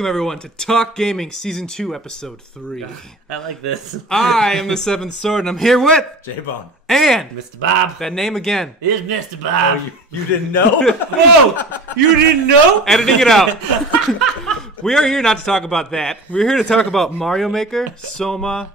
Welcome, everyone, to Talk Gaming Season 2, Episode 3. I like this. I am the Seventh Sword, and I'm here with... J-Bone. And... Mr. Bob. That name again. It is Mr. Bob. Oh, you didn't know? Whoa! You didn't know? Editing it out. We are here not to talk about that. We're here to talk about Mario Maker, Soma,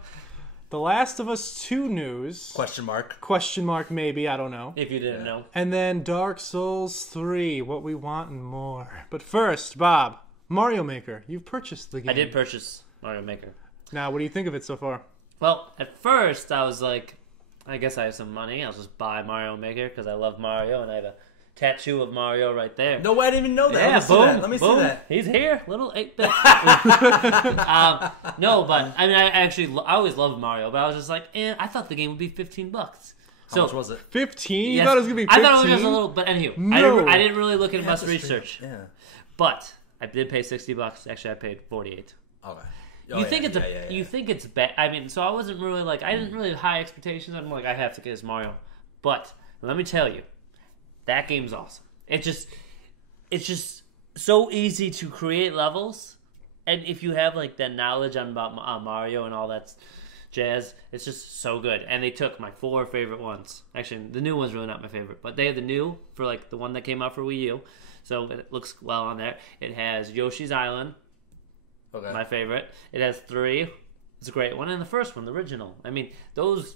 The Last of Us 2 news. Question mark. Question mark, maybe. I don't know. If you didn't know. And then Dark Souls 3, what we want and more. But first, Bob, Mario Maker, you've purchased the game. I did purchase Mario Maker. Now, what do you think of it so far? Well, at first, I was like, I guess I have some money. I'll just buy Mario Maker because I love Mario, and I have a tattoo of Mario right there. No way, I didn't even know that. Yeah, Let me see that. He's here, little 8-bit. No, but I mean, I always loved Mario, but I was just like, I thought the game would be $15. How much was it? 15? You Yes, thought it was going to be 15? I thought it was just a little, but anywho, No. I didn't really look at much research. Yeah. But I did pay $60. Actually, I paid $48. Okay. You think it's bad? I mean, so I wasn't really like, I didn't really have high expectations. I'm like, I have to get this Mario, but let me tell you, that game's awesome. It's just so easy to create levels, and if you have like that knowledge about Mario and all that jazz, it's just so good. And they took my 4 favorite ones. Actually, the new one's really not my favorite, but they have the new for like the one that came out for Wii U, so it looks well on there. It has Yoshi's Island. Okay. My favorite. It has 3. It's a great one. And the first one, the original. I mean, those,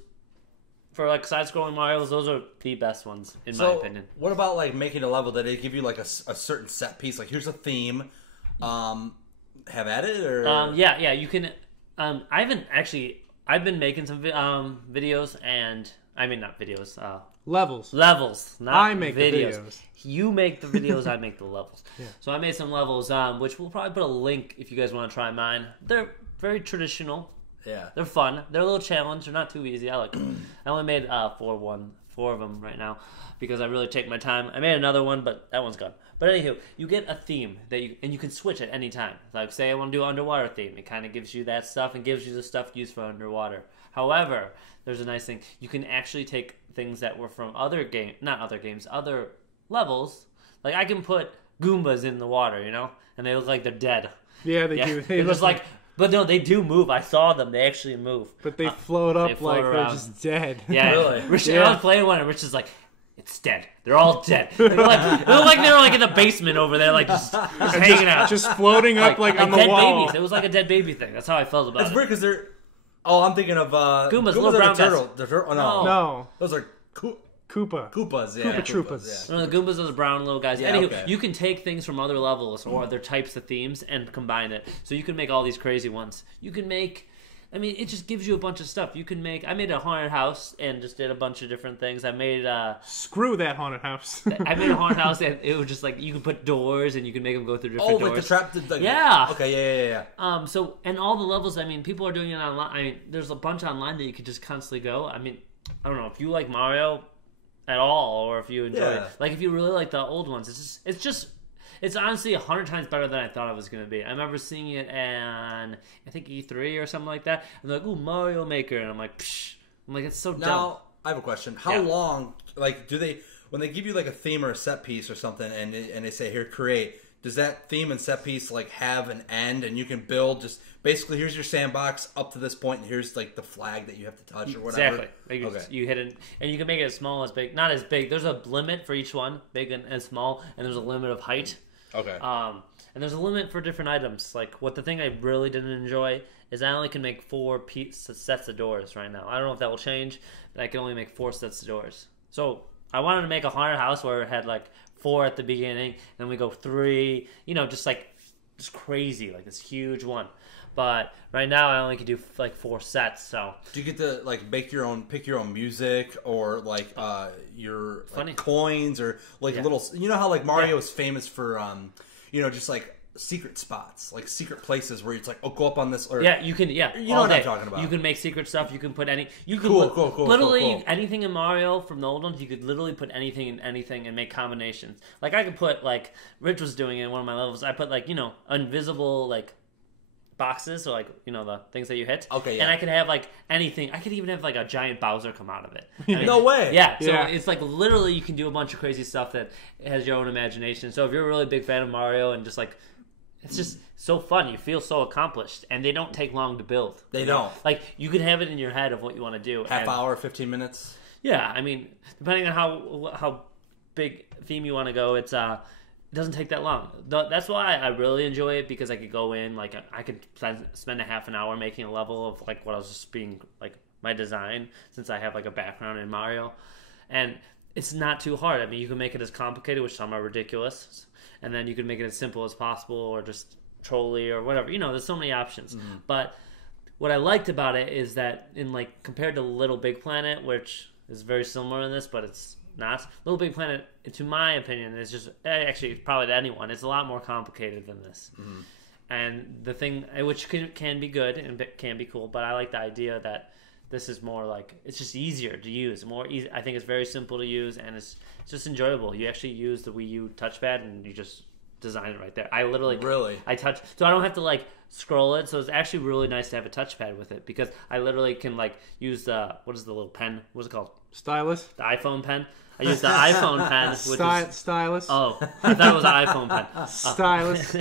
for like side-scrolling Marios, those are the best ones, in my opinion. What about like making a level that they give you like a certain set piece? Like, here's a theme. Have at it? Or? Yeah, you can. I've been making some videos, and, I mean, not videos, Levels. not I make videos. the videos. You make the videos, I make the levels. Yeah. So I made some levels, which we'll probably put a link if you guys want to try mine. They're very traditional. Yeah. They're fun. They're a little challenge. They're not too easy. I like them. I only made 4 of them right now because I really take my time. I made another one, but that one's gone. But anywho, you get a theme that you can switch at any time. Like, say I want to do an underwater theme. It kind of gives you that stuff and gives you the stuff used for underwater. However, there's a nice thing. You can actually take things that were from other levels. Like, I can put Goombas in the water, and they look like they're dead. Yeah, they do. They're just like, but no, they do move. I saw them. They actually move. But they float up float like around. they're just dead. Yeah, Really? I was playing one, and Rich is like, it's dead. They're all dead. They look like they were like in the basement over there, like just hanging out, Just floating up like on the dead wall. babies. It was like a dead baby thing. That's how I felt about It's it. weird because they're... Oh, I'm thinking of... Goombas, little are brown the guys. turtle. The turtle? Oh, no. No. Those are Koopa. Koopas, yeah. Koopa Troopas. Yeah. No, the Goombas are the brown little guys. Yeah, Anywho, okay. you can take things from other levels or other types of themes and combine it. So you can make all these crazy ones. You can make... I mean, it just gives you a bunch of stuff. You can make... I made a haunted house and just did a bunch of different things. I made... Screw that haunted house. I made a haunted house and it was just like, you can put doors and you can make them go through different doors. Oh, like the trap... Yeah. Okay, yeah. So, and all the levels, I mean, people are doing it online. I mean, there's a bunch online that you could just constantly go. I mean, I don't know, if you like Mario at all, or if you enjoy it. Like, if you really like the old ones, it's honestly 100 times better than I thought it was going to be. I remember seeing it on, I think, E3 or something like that, and they're like, ooh, Mario Maker, and I'm like, psh. I'm like, it's so dumb. Now, I have a question. How long, like, do they... When they give you, like, a theme or a set piece or something, and they say, here, create... Does that theme and set piece like have an end, and you can build just basically here's your sandbox up to this point, and here's like the flag that you have to touch or whatever? Exactly. Like you hit it, and you can make it as small as big. Not as big. There's a limit for each one, big and small, and there's a limit of height. Okay. And there's a limit for different items. Like the thing I really didn't enjoy is I only can make 4 sets of doors right now. I don't know if that will change, but I can only make 4 sets of doors. So I wanted to make a haunted house where it had like 4 at the beginning, then we go 3, just crazy, like this huge one. But right now I only can do like 4 sets. So do you get to like pick your own music, or like your like, coins, or like little? You know how like Mario is famous for just like secret spots, like secret places where it's like, oh, go up on this. Or you can. You know what I'm talking about. You can make secret stuff. You can put any. Cool. Literally anything in Mario from the old ones. You could literally put anything in anything and make combinations. Like I could put like Rich was doing in one of my levels. I put like invisible like boxes, or like the things that you hit. Okay, yeah. And I could have like anything. I could even have like a giant Bowser come out of it. I mean, no way. Yeah. So it's like literally you can do a bunch of crazy stuff that has your own imagination. So if you're a really big fan of Mario and just like it's just so fun. You feel so accomplished, and they don't take long to build. They don't. Like, you can have it in your head of what you want to do. Half hour, 15 minutes. Yeah, I mean, depending on how big theme you want to go, it doesn't take that long. That's why I really enjoy it, because I could go in, like, I could spend a half an hour making a level of, like, what I was just being, like, my design, since I have, like, a background in Mario. And it's not too hard. I mean, you can make it as complicated, which some are ridiculous, and then you can make it as simple as possible, or just trolly or whatever. You know, there's so many options. Mm-hmm. But what I liked about it is that, compared to Little Big Planet, which is very similar in this, but it's not. Little Big Planet, to my opinion, is just, actually, probably to anyone, it's a lot more complicated than this. Mm-hmm. And the thing, which can be good and can be cool, but I like the idea that this is more like, it's just easier to use. More easy. I think it's very simple to use, and it's just enjoyable. You actually use the Wii U touchpad, and you just design it right there. I literally, I touch, so I don't have to, like, scroll it. So it's actually really nice to have a touchpad with it, because I literally can, like, use what is the little pen? What's it called? Stylus. The iPhone pen. I use the iPhone pen, which Stylus. Oh, I thought it was an iPhone pen. Stylus.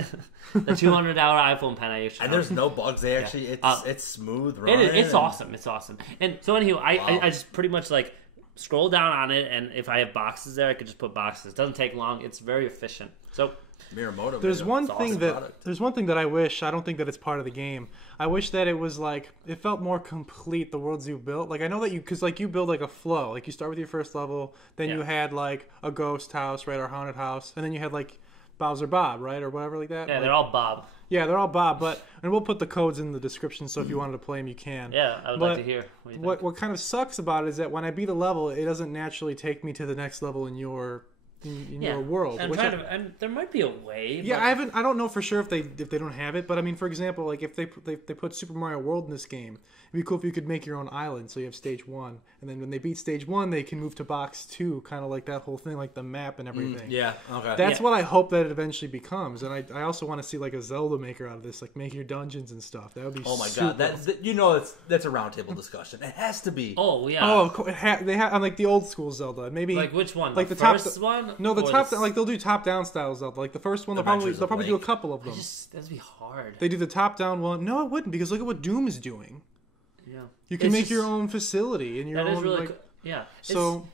The $200 iPhone pen I used. And there's no bugs. They actually, it's smooth. It's awesome. It's awesome. And so anyway, I just pretty much, like, scroll down on it, and if I have boxes there, I could just put boxes. It doesn't take long. It's very efficient. So Miyamoto. There's one thing that I wish. I don't think that it's part of the game. I wish that it was, like, it felt more complete, the worlds you built. Like, I know that because, like, you build, like, a flow. Like, you start with your first level, then you had, like, a ghost house, right, or a haunted house, and then you had, like, Bowser Bob, right, or whatever like that. Yeah, like, they're all Bob. Yeah, they're all Bob, and we'll put the codes in the description, so if you wanted to play them, you can. Yeah, I would like to hear what kind of sucks about it is that when I beat a level, it doesn't naturally take me to the next level in your world. And there might be a way. Yeah, but I don't know for sure if they don't have it, but I mean, for example, like if they put Super Mario World in this game, it'd be cool if you could make your own island. So you have stage 1, and then when they beat stage 1, they can move to box 2, kind of like that whole thing, like the map and everything. Yeah, okay. That's what I hope that it eventually becomes, and I also want to see like a Zelda maker out of this, like make your dungeons and stuff. That would be. Oh my super god, that's a roundtable discussion. It has to be. Oh yeah. Oh, of course, they have on like the old school Zelda, maybe like which one? Like the first top one? No, the top. Like they'll do top down style Zelda. Like the first one, they'll probably do a couple of them. That'd be hard. They do the top down one. No, it wouldn't, because look at what Doom is doing. Yeah. You can make your own facility and your own. That is really like, yeah. So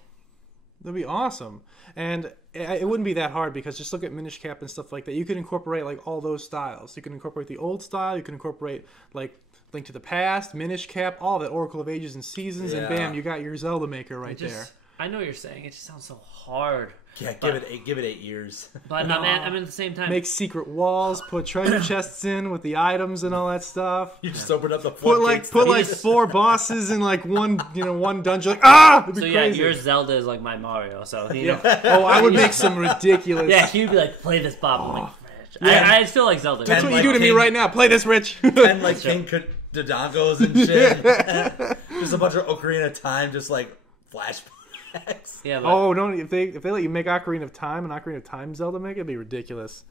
that'd be awesome, and it wouldn't be that hard because just look at Minish Cap and stuff like that. You could incorporate like all those styles. You can incorporate the old style. You can incorporate like Link to the Past, Minish Cap, all that, Oracle of Ages and Seasons, and bam, you got your Zelda maker right there. I know what you're saying. It just sounds so hard. Yeah, give it 8 years. But no, man, I mean, at the same time, make secret walls, put treasure chests in with the items and all that stuff. You just open up the put like 4 bosses in like one dungeon. Like, ah, it'd be crazy. Your Zelda is like my Mario. So I would make some ridiculous. Yeah, he'd be like, play this Bob. I'm like, yeah. I still like Zelda. That's what you do to me right now. Play this, Rich. And like King Dodongos and shit. Just a bunch of Ocarina of Time, just like flashbacks. Yeah. But, if they let you make Ocarina of Time and Ocarina of Time Zelda make it'd be ridiculous.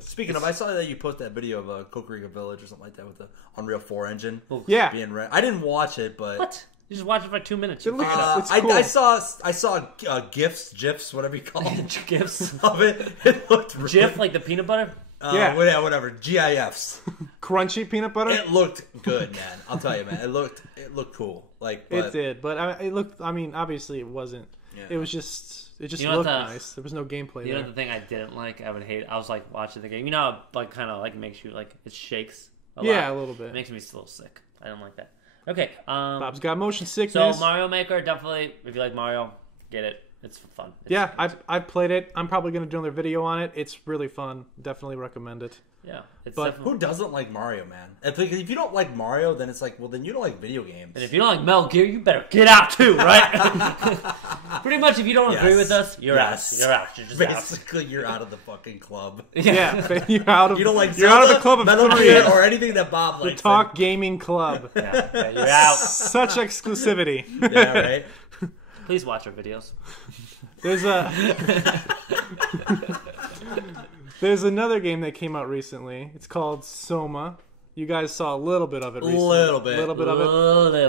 Speaking of, I saw that you posted that video of Kokorika Village or something like that with the Unreal 4 engine. Yeah. Being red. I didn't watch it, but what? You just watch it for 2 minutes. It's cool. I saw GIFs, whatever you call them. GIFs of it. It looked really... GIF like the peanut butter. Whatever. GIFs. Crunchy peanut butter. It looked good, man. I'll tell you, man. It looked cool. It did, but it looked. I mean, obviously, it wasn't. Yeah. It was just. It just looked nice. There was no gameplay. You know the thing I didn't like. I would hate. I was like watching the game. You know, like kind of like makes you like it shakes. A little bit. It makes me a little sick. I don't like that. Okay. Bob's got motion sickness. So Mario Maker, definitely. If you like Mario, get it. It's fun. I've played it. I'm probably going to do another video on it. It's really fun. Definitely recommend it. Yeah. But who doesn't like Mario, man? If you don't like Mario, then it's like, well, then you don't like video games. And if you don't like Metal Gear, you better get out too, right? Pretty much, if you don't agree with us, you're out. You're out. You're just basically out. You're out of the fucking club. Yeah, you're out of. You don't like you're Zelda, out of the club of Metal Gear, or anything that Bob likes. The Talk Gaming Club. Yeah, you're out. Such exclusivity. Yeah, right. Please watch our videos. There's another game that came out recently. It's called Soma. You guys saw a little bit of it recently. Little bit of it.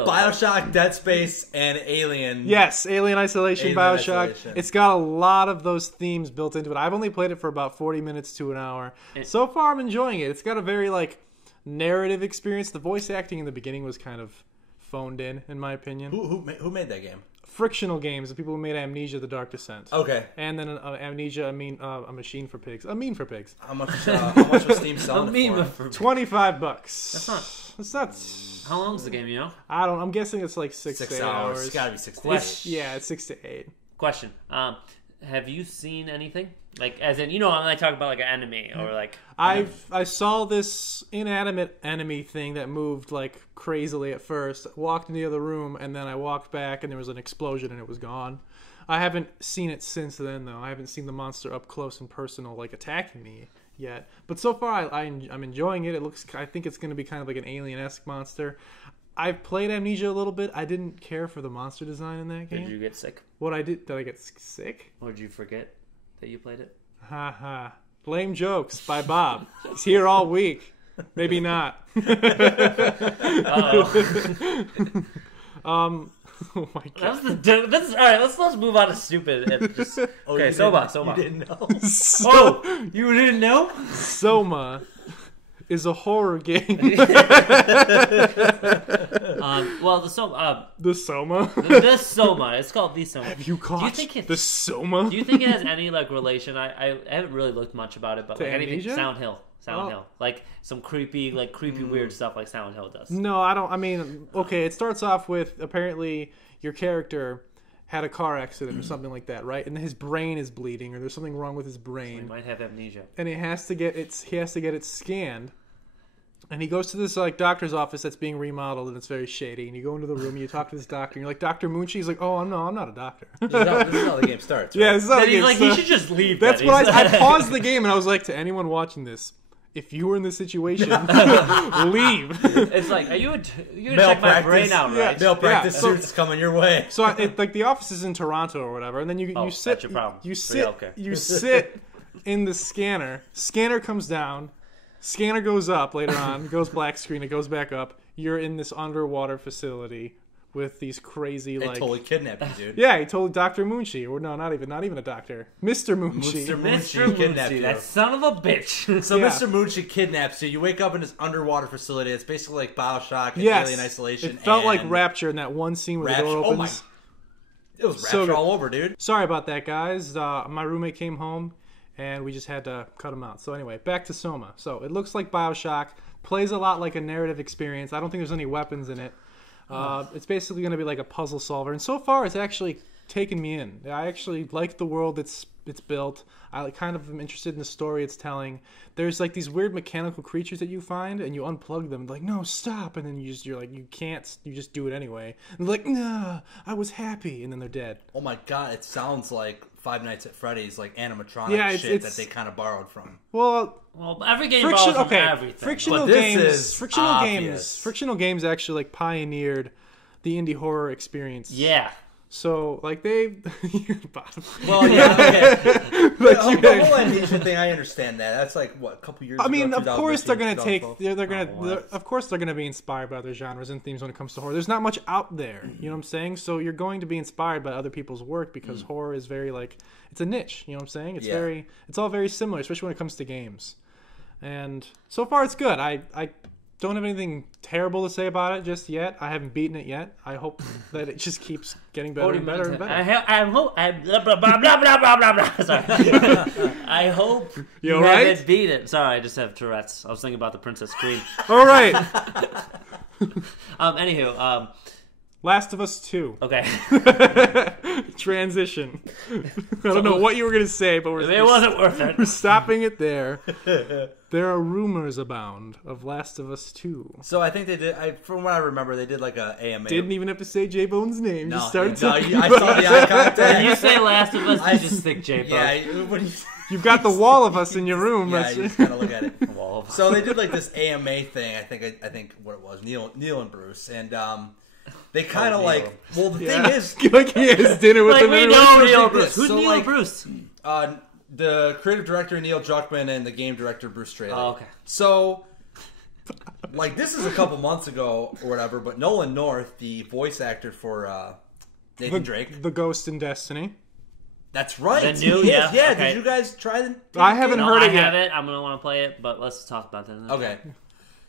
Bioshock, Dead Space, and Alien. Yes, Alien Isolation, Bioshock. Isolation. It's got a lot of those themes built into it. I've only played it for about 40 minutes to an hour. So far, I'm enjoying it. It's got a very, like, narrative experience. The voice acting in the beginning was kind of phoned in my opinion. Who made that game? Frictional Games, the people who made Amnesia: The Dark Descent. Okay. And then Amnesia: A Machine for Pigs. A Meme for Pigs. How much was Steam selling it for? $25. That's not. How long is the game? You know? I'm guessing it's like 6 to 8 hours. It's gotta be 6 to 8. Yeah, it's 6 to 8. Question. Have you seen anything? Like, as in, I talk about like an enemy or like. I saw this inanimate enemy thing that moved like crazily at first. Walked into the other room, and then I walked back, and there was an explosion, and it was gone. I haven't seen it since then, though. I haven't seen the monster up close and personal, like attacking me yet. But so far, I'm enjoying it. I think it's going to be kind of like an alien-esque monster. I've played Amnesia a little bit. I didn't care for the monster design in that game. Did you get sick? Did I get sick? Or did you forget that you played it? Ha ha. Lame jokes by Bob. He's here all week. Maybe not. Oh my god. All right, let's move on to stupid. And just, okay, Soma. You didn't know? You didn't know? Soma is a horror game. Well, the Soma. The Soma? The Soma. It's called the Soma. Have you caught the Soma? Do you think it has any like relation? I haven't really looked much about it, but like anything Silent Hill. Like some creepy weird stuff like Silent Hill does. No, I don't. I mean, okay, it starts off with apparently your character had a car accident or something like that, right? And his brain is bleeding, or there's something wrong with his brain. So he might have amnesia. And he has to get it scanned. And he goes to this like doctor's office that's being remodeled, and it's very shady. And you go into the room, and you talk to this doctor, and you're like, Dr. Munchie? He's like, oh, no, I'm not a doctor. This is how the game starts. Right? Yeah, this is how the game starts. He's like, he should just leave. That's what I paused the game, and I was like, to anyone watching this, if you were in this situation, leave. It's like, you're gonna check my brain out, right? Malpractice suits coming your way. So, like, the office is in Toronto or whatever, and then you sit. That's your problem. You sit in the scanner. Scanner comes down. Scanner goes up later on. Goes black screen. It goes back up. You're in this underwater facility with these crazy They totally kidnapped you, dude. Yeah, he told Dr. Munchie, or no, not even a doctor, Mr. Munchie. Mr. Munchie, that son of a bitch. So Mr. Munchie kidnaps you. You wake up in this underwater facility. It's basically like Bioshock and Alien Isolation. It felt like Rapture in that one scene where the door opens. It was Rapture all over, dude. Sorry about that, guys. My roommate came home, and we just had to cut him out. So anyway, back to Soma. So it looks like Bioshock. Plays a lot like a narrative experience. I don't think there's any weapons in it. It's basically going to be like a puzzle solver, and so far it's actually taken me in. I actually like the world it's built. I kind of am interested in the story it's telling. There's like these weird mechanical creatures that you find, and you unplug them. Like, no, stop, and then you're like, you can't. You just do it anyway. And they're like, nah, I was happy, and then they're dead. Oh my god, it sounds like Five Nights at Freddy's, like animatronic shit that they kind of borrowed from. Well, every game borrows from everything. Frictional games actually like pioneered the indie horror experience. Yeah. So like they, well, yeah, okay. The whole amnesia thing, I understand that. That's like what, a couple years. I mean, of course they're gonna of course they're gonna be inspired by other genres and themes when it comes to horror. There's not much out there, you know what I'm saying? So you're going to be inspired by other people's work because horror is very like it's a niche. You know what I'm saying? It's all very similar, especially when it comes to games. And so far it's good. I don't have anything terrible to say about it just yet. I haven't beaten it yet. I hope that it just keeps getting better and better and better. Sorry. I hope you right? haven't beat it. Sorry, I just have Tourette's. I was thinking about the Princess Queen. All right. Anywho, Last of Us 2. Okay. Transition. I don't know what you were going to say, but it wasn't worth it. We're stopping it there. There are rumors abound of Last of Us 2. So I think they did, from what I remember, they did like a AMA. Didn't even have to say J-Bone's name. No, just started I saw the eye contact. When you say Last of Us, you just think J-Bone. Yeah, you've got the wall of us in your room. Yeah, you just kind of look at it. So they did like this AMA thing, I think what it was, Neil and Bruce, and they kind of the thing is, like he has dinner with them. We know Neil Bruce. Who's Neil Bruce? The creative director Neil Druckmann and the game director Bruce Straley. Oh, okay. So like this is a couple months ago or whatever, but Nolan North, the voice actor for Nathan Drake, the Ghost in Destiny. That's right. The new, yeah. Yeah. Okay. Did you guys try the? I haven't heard it yet. I have it. I'm gonna want to play it, but let's talk about that. Okay.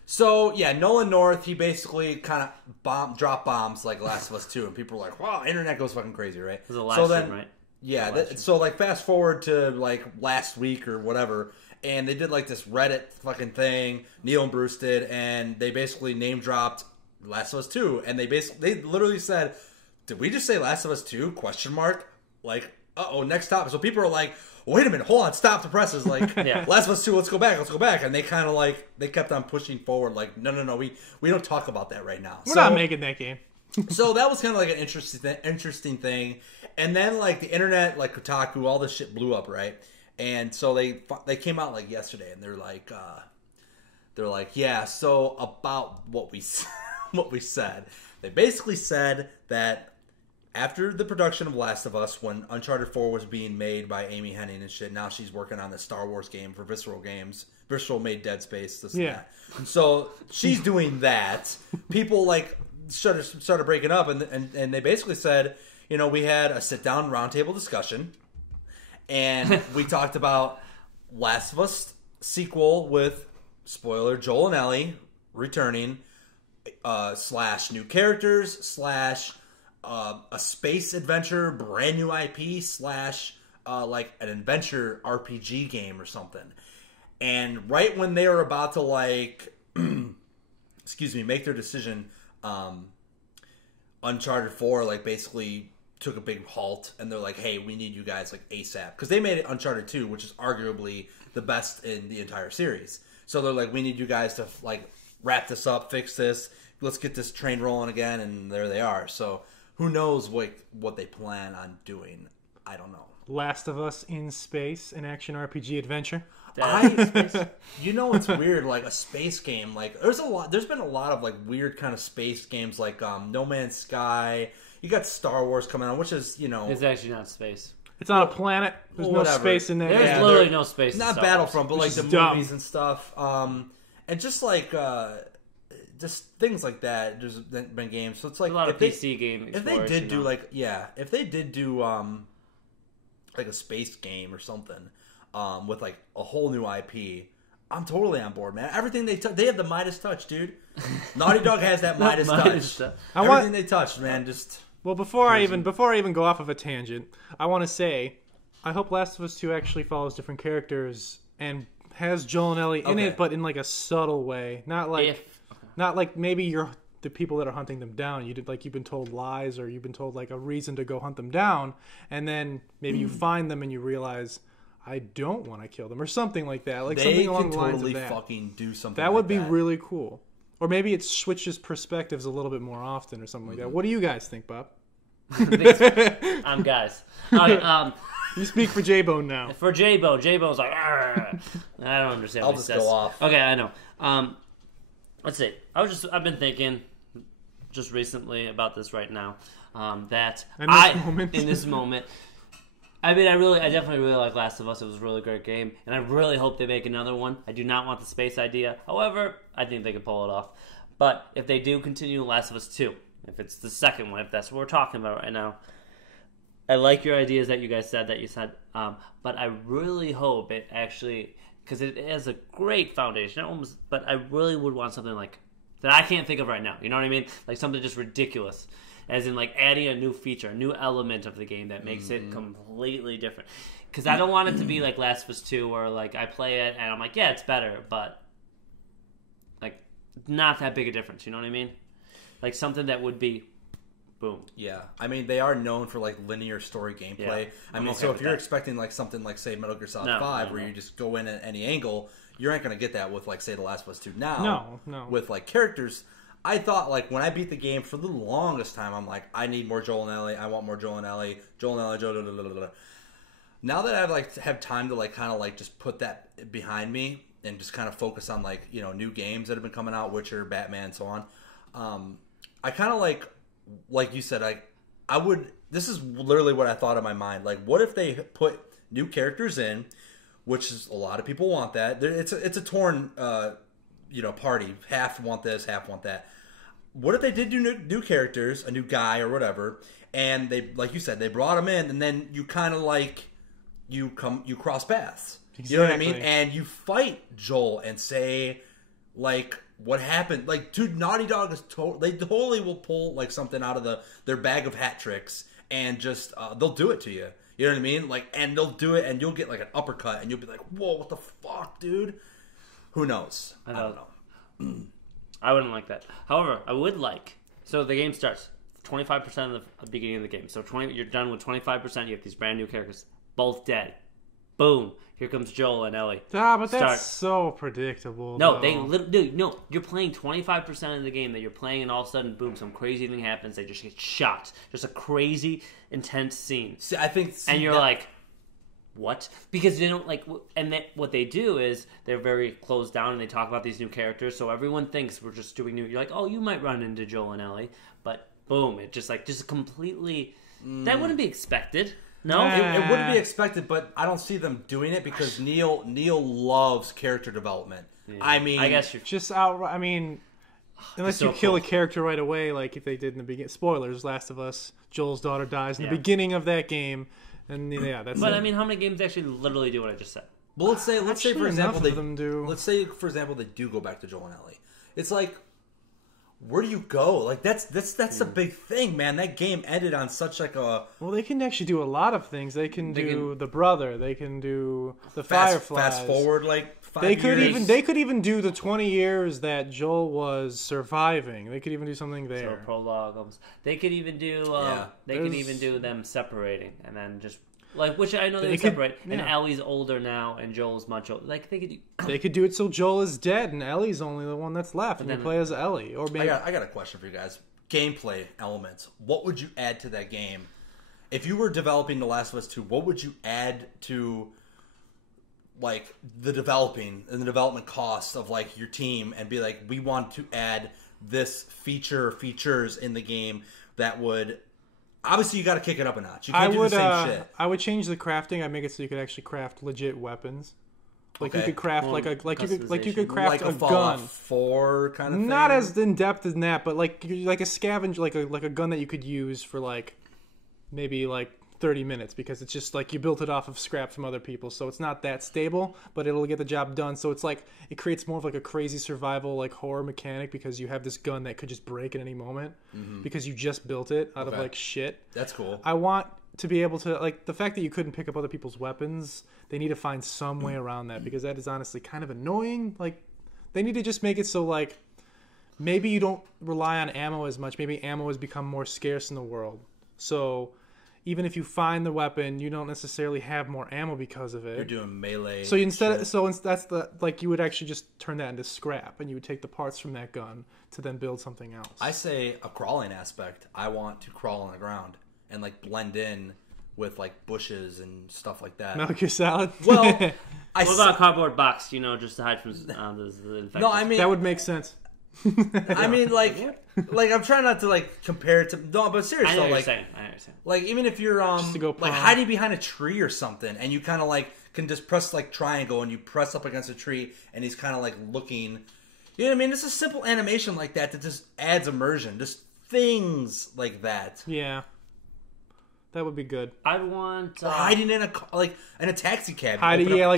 So yeah, Nolan North, he basically kind of drop bombs like Last of Us 2, and people are like, "Wow, internet goes fucking crazy, right?" It was the last stream, right? Yeah. So like, fast forward to like last week or whatever, and they did like this Reddit fucking thing. Neil and Bruce did, and they basically name dropped Last of Us 2, and they literally said, "Did we just say Last of Us 2?" ? Like, next topic. So people are like, wait a minute, hold on, stop the presses. Like, Last of Us 2, let's go back. And they kind of like, they kept on pushing forward. Like, no, we don't talk about that right now. We're not making that game. So that was kind of like an interesting thing. And then like the internet, like Kotaku, all this shit blew up, right? And so they came out like yesterday, and they're like, yeah. So about what we said, they basically said that after the production of Last of Us, when Uncharted 4 was being made by Amy Hennig and shit, now she's working on the Star Wars game for Visceral Games. Visceral made Dead Space, this and that. So she's doing that. People like started breaking up, and they basically said, we had a sit-down roundtable discussion, and we talked about Last of Us sequel with, spoiler, Joel and Ellie returning, / new characters, / a space adventure, brand new IP / like an adventure RPG game or something. And right when they were about to like, make their decision, Uncharted 4 like basically took a big halt, and they're like, hey, we need you guys like ASAP, because they made it Uncharted 2, which is arguably the best in the entire series. So they're like, we need you guys to like wrap this up, fix this, let's get this train rolling again, and there they are. So who knows what they plan on doing? I don't know. Last of Us in space, an action RPG adventure. It's weird, like a space game. Like there's been a lot of like weird kind of space games, like No Man's Sky. You got Star Wars coming on, which is it's actually not space. It's not a planet. There's no space in there. There's literally no space. Not Battlefront, but like the movies and stuff. And just like just things like that. There's been games, so it's like a lot of PC games. If they did do if they did do like a space game or something with like a whole new IP, I'm totally on board, man. Everything they have the Midas touch, dude. Naughty Dog has that Midas touch. Everything they touch, man, just. Well, before I even go off of a tangent, I want to say, I hope Last of Us 2 actually follows different characters and has Joel and Ellie in it, but in like a subtle way, not like maybe you're the people that are hunting them down. You've been told lies, or you've been told like a reason to go hunt them down, and then maybe you find them and you realize, I don't want to kill them, or something like that. Like something along the lines of that. They fucking do something. That would be really cool. Or maybe it switches perspectives a little bit more often, or something like that. What do you guys think, Bob? I'm guys. Okay, you speak for J-Bone now. For J-Bone, J-Bone's like, I don't understand what he says. I'll just go off. Okay, I know. Let's see. I've been thinking just recently about this right now. That in this moment. I mean, I definitely really like Last of Us. It was a really great game, and I really hope they make another one. I do not want the space idea. However, I think they could pull it off. But if they do continue Last of Us 2, if it's the second one, if that's what we're talking about right now, I like your ideas that you guys said, but I really hope it actually, because it has a great foundation, but I really would want something like that I can't think of right now. You know what I mean? Like something just ridiculous. As in, like, adding a new feature, a new element of the game that makes it completely different. Because I don't want it to be like Last of Us 2, where, like, I play it and I'm like, yeah, it's better, but, like, not that big a difference. You know what I mean? Like, something that would be, boom. Yeah. I mean, they are known for, like, linear story gameplay. Yeah. I mean, so if you're expecting, like, something like, say, Metal Gear Solid 5, where you just go in at any angle, you aren't going to get that with, like, say, The Last of Us 2. Now, with, like, characters... I thought, like, when I beat the game for the longest time, I'm like, I need more Joel and Ellie. I want more Joel and Ellie. Joel and Ellie, Joel, blah, blah, blah. Now that I've, like, have time to, like, kind of, like, just put that behind me and just kind of focus on, like, new games that have been coming out, Witcher, Batman, and so on, I kind of, like you said, I would, this is literally what I thought in my mind. Like, what if they put new characters in, which is, a lot of people want that. It's a torn party. Half want this, half want that. What if they did do new characters, a new guy or whatever, and they, like you said, they brought him in, and then you kind of like you cross paths. Exactly. You know what I mean? And you fight Joel and say like what happened. Like, dude, Naughty Dog is they totally will pull like something out of their bag of hat tricks and just they'll do it to you. You know what I mean? Like, and they'll do it, and you'll get like an uppercut, and you'll be like, "Whoa, what the fuck, dude?" Who knows? I don't know. I wouldn't like that. However, I would like. So the game starts 25% of the beginning of the game. So you're done with 25%. You have these brand new characters, both dead. Boom! Here comes Joel and Ellie. But that's so predictable. No, no. You're playing 25% of the game that you're playing, and all of a sudden, boom! Some crazy thing happens. They just get shot. Just a crazy, intense scene. See, I think, and you're like, what? Because they don't like, and what they do is they're very closed down, and they talk about these new characters. So everyone thinks we're just doing new. You're like, oh, you might run into Joel and Ellie, but boom! It just completely. That wouldn't be expected. No, it wouldn't be expected, but I don't see them doing it because Neil loves character development. Yeah. I mean, I guess you're just outright. I mean, unless you kill a character right away, like if they did in the beginning. Spoilers: Last of Us. Joel's daughter dies in the beginning of that game, and that's. But it. I mean, how many games actually literally do what I just said? Well, let's say for example they do go back to Joel and Ellie. It's like, where do you go? Like that's the big thing, man. That game ended on such like a. Well, they can actually do a lot of things. They can do the brother. They can do the Fireflies. Fast forward like 5 years. They could even do the 20 years that Joel was surviving. They could even do something there. So prologue. They could even do. They could even do them separating and then just. Like, which I know they would separate, and Ellie's older now, and Joel's much older. Like, they could do it so Joel is dead, and Ellie's only the one that's left, and you play as Ellie. Or maybe I got a question for you guys. Gameplay elements. What would you add to that game? If you were developing The Last of Us 2, what would you add to, like, the development cost of, like, your team, and be like, we want to add this features in the game that would... Obviously, you got to kick it up a notch. You can't do the same shit. I would change the crafting. I'd make it so you could actually craft legit weapons. Like you could craft you could craft like a Fallout gun. 4 kind of thing. Not as in depth as that, but like a scavenger, like a gun that you could use for like maybe like 30 minutes because it's just like you built it off of scrap from other people, so it's not that stable, but it'll get the job done. So it's like it creates more of like a crazy survival like horror mechanic because you have this gun that could just break at any moment because you just built it out of like shit. That's cool. I want to be able to like the fact that you couldn't pick up other people's weapons. They need to find some way around that because that is honestly kind of annoying. Like they need to just make it so like maybe you don't rely on ammo as much. Maybe ammo has become more scarce in the world, so even if you find the weapon, you don't necessarily have more ammo because of it. You're doing melee. So that's the like you would actually just turn that into scrap, and you would take the parts from that gun to then build something else. I say a crawling aspect. I want to crawl on the ground and like blend in with like bushes and stuff like that. Metal Gear Solid. Well, what about a cardboard box? Just to hide from the infected. No, I mean that would make sense. I mean, like I'm trying not to like compare it to no, but seriously, I understand. Like even if you're like hiding behind a tree or something, and you kind of like can just press like triangle, and you press up against a tree, and he's kind of like looking. You know what I mean? It's a simple animation like that just adds immersion. Just things like that. Yeah, that would be good. I'd want hiding in a taxi cab.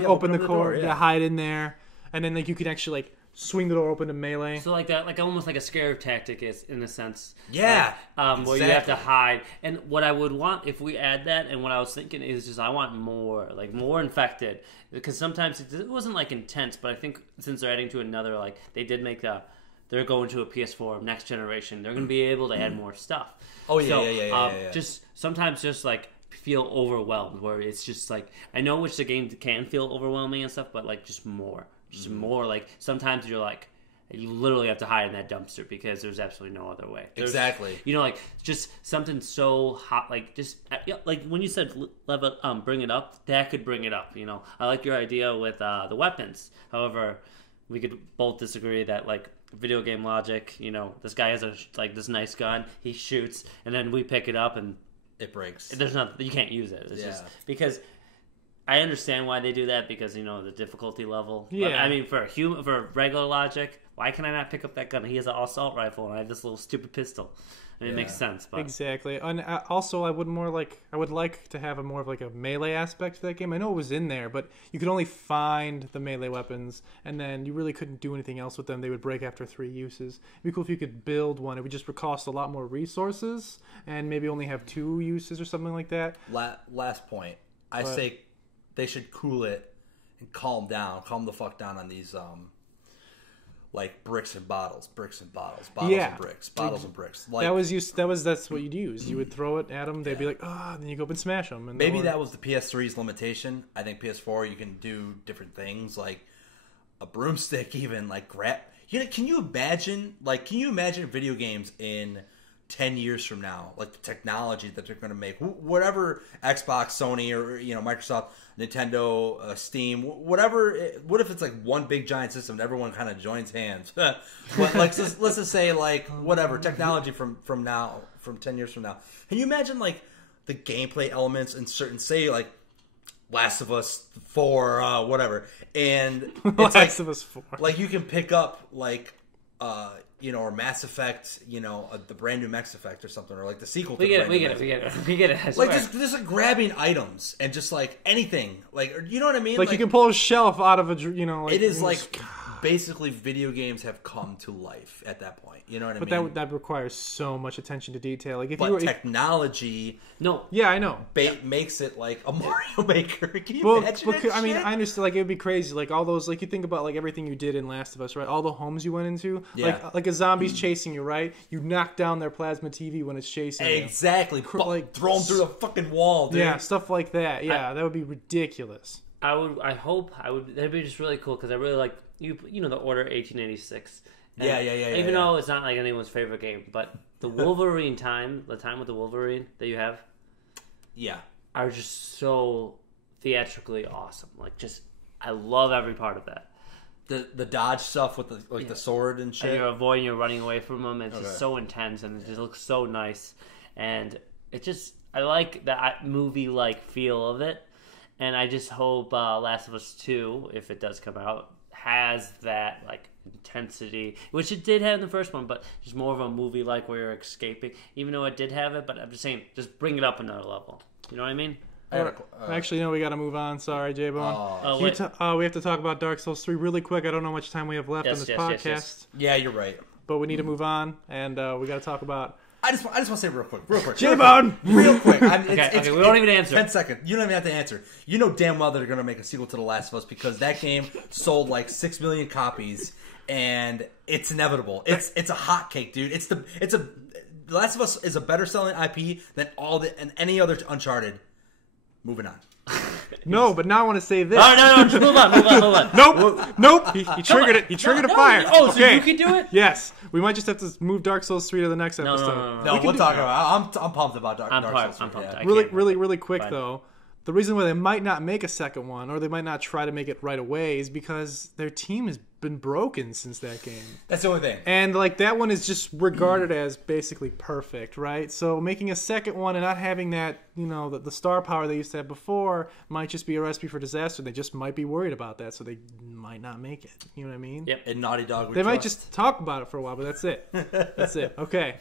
Open the door. Yeah, hide in there, and then like you can actually like. Swing the door open to melee. So like that, like almost like a scare tactic is in a sense. Yeah, exactly. Where you have to hide. And what I would want if we add that, and what I was thinking is just I want more infected, because sometimes it wasn't like intense, but I think since they're adding to another, like they did make they're going to a PS4 next generation, they're going to be able to add more stuff. Oh yeah. Just sometimes just like feel overwhelmed, where it's just like I know which the game can feel overwhelming and stuff, but like just more. Just more like sometimes you're like you literally have to hide in that dumpster because there's absolutely no other way. Exactly. Like just something so hot, like just like when you said bring it up, that could bring it up. I like your idea with the weapons. However, we could both disagree that like video game logic. This guy has this nice gun, he shoots, and then we pick it up and it breaks. There's nothing, you can't use it. It's just because. I understand why they do that because the difficulty level. Yeah. But, I mean, for regular logic, why can I not pick up that gun? He has an assault rifle, and I have this little stupid pistol. I mean, it makes sense. But. Exactly. And also, I would like to have more of like a melee aspect to that game. I know it was in there, but you could only find the melee weapons, and then you really couldn't do anything else with them. They would break after 3 uses. It'd be cool if you could build one. It would just cost a lot more resources, and maybe only have 2 uses or something like that. Last point. I say they should cool it and calm the fuck down on these like bricks and bottles and bricks. Like, that's what you'd use. You would throw it at them. They'd be like, then you go up and smash them. And maybe that was the PS3's limitation. I think PS4 you can do different things like a broomstick, even like grab. Can you imagine video games in 10 years from now, like the technology that they're going to make, whatever Xbox, Sony, or Microsoft, Nintendo, Steam, whatever. What if it's like one big giant system and everyone kind of joins hands? But like let's just say like whatever technology from 10 years from now. Can you imagine like the gameplay elements in certain, say like Last of Us 4, whatever, and it's Last of Us 4, like you can pick up like. Or Mass Effect, the brand new Mass Effect or something, or like the sequel to We get it. Like just like grabbing items and just like anything, like you know what I mean? Like you can pull a shelf out of a, like, it is like basically video games have come to life at that point. You know what I mean? But that requires so much attention to detail. Like technology, yeah, I know, makes it like a Mario Maker. Can you imagine that I mean, shit? I understand. Like it would be crazy. Like all those, like you think about like everything you did in Last of Us, right? All the homes you went into, like a zombie's chasing you, right? You knock down their plasma TV when it's chasing you. Exactly. Like throw them through the fucking wall, dude. Yeah, stuff like that. Yeah, that would be ridiculous. That'd be just really cool because I really like the Order 1886. And even though it's not like anyone's favorite game, but the Wolverine the time with the Wolverine that you have, are just so theatrically awesome. Like, just I love every part of that. The dodge stuff with the sword and shit. And you're avoiding, you're running away from them. And it's just so intense, and it just looks so nice. And I like that movie-like feel of it. And I just hope Last of Us 2, if it does come out, has that like intensity, which it did have in the first one, but just more of a movie like where you're escaping, even though it did have it. But I'm just saying, just bring it up another level. You know what I mean? Actually, no, we got to move on. Sorry, J-Bone. We have to talk about Dark Souls 3 really quick. I don't know how much time we have left on this podcast. Yes. Yeah, you're right. But we need to move on, and we got to talk about... I just want to say real quick. J-Bone! Real quick. Okay, we don't even answer. 10 seconds. You don't even have to answer. You know damn well they're going to make a sequel to The Last of Us because that game sold like 6 million copies, and it's inevitable. It's a hotcake, dude. The Last of Us is a better selling IP than any other Uncharted. Moving on. No, but now I want to say this. No, just move on. Nope. He triggered it. He triggered a fire. Oh, so you can do it? Yes. We might just have to move Dark Souls 3 to the next episode. No, we'll talk about it. I'm pumped about Dark Souls 3. I'm pumped. Yeah. Really quick, though. The reason why they might not make a second one, or they might not try to make it right away, is because their team has been broken since that game. That's the only thing. And like that one is just regarded as basically perfect, right? So making a second one and not having that, the star power they used to have before might just be a recipe for disaster. They just might be worried about that, so they might not make it. You know what I mean? Yep. And Naughty Dog. They might just talk about it for a while, but that's it. That's it. Okay.